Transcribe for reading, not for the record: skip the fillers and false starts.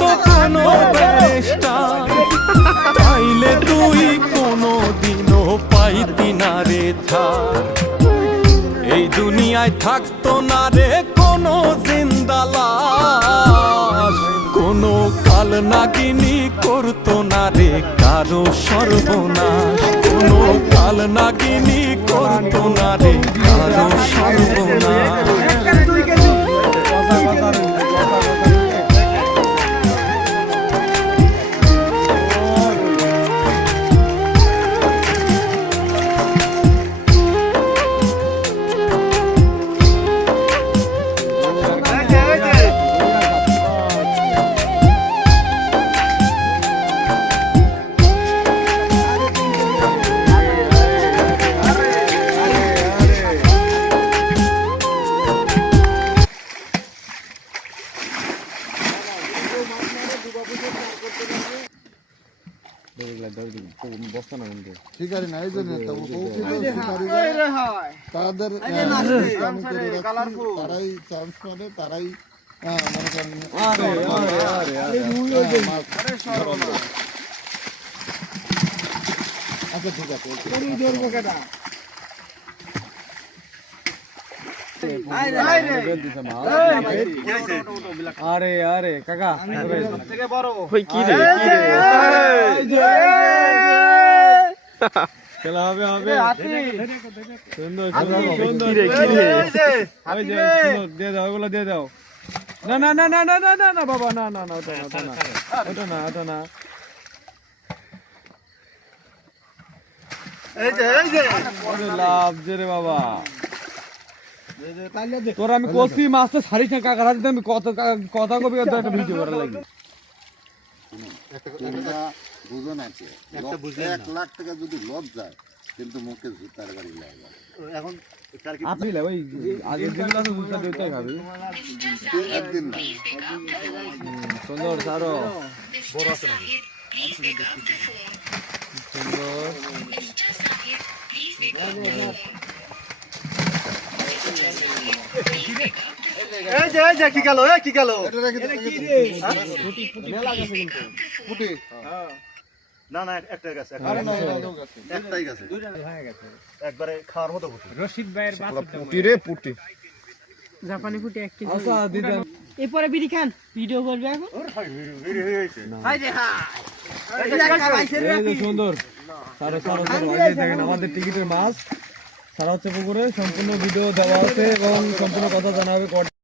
তো কোনো ব্যারিস্টার, তাইলে তুই কোনো দিনও পাইতি না রে ছাড়। এই দুনিয়ায় থাকতো না রে কোনো জিন্দা লাশ, কোনো কাল নাগিনী করতো না রে কারো সর্বনাশ, কোনো কাল নাগিনী করতো না রে কারো সর্বনাশ। শিকারি না এই জন্য তাদের তারাই চান্স পাবে, তারাই মনে করেন। আচ্ছা ঠিক আছে, আরে আরে কাকা খেলা হবে হবে সুন্দর সুন্দর দিয়ে দাও ওগুলো দিয়ে দাও। না না না না না না না না বাবা না না না ওটা না ওটা না ওটা না ওটা না। লাভ যে রে বাবা তোর আমি কষি মাছটা ছাড়িস না কাকা রাখতে আমি কথা কবি একটা ভিডিও করার লাগবে। বুঝন আছে 1 লাখ টাকা যদি লস যায় কিন্তু মুখে জুতার গাড়ি লাগে এখন আপনি ওই আগের দিনগুলো তো জুতা দিতে খাবি একদিন না সুন্দর সারো বড় আছে সুন্দর কি গেল কি গেল না না একটা গাছ একটাই গাছ একবারে খাওয়ার মতো রশিদ ভাইয়ের পুটি রে পুটি জাপানি ফুটে 1 কেজি। আচ্ছা দিদান এরপরে বিড়ি খান, ভিডিও করবে এখন। এই যে সুন্দর সারো সারো সারো এই দেখেন আমাদের টিকিটের মাছ সারা হচ্ছে পুকুরে সম্পূর্ণ ভিডিও দেওয়া আছে এবং সম্পূর্ণ কথা জানা হবে।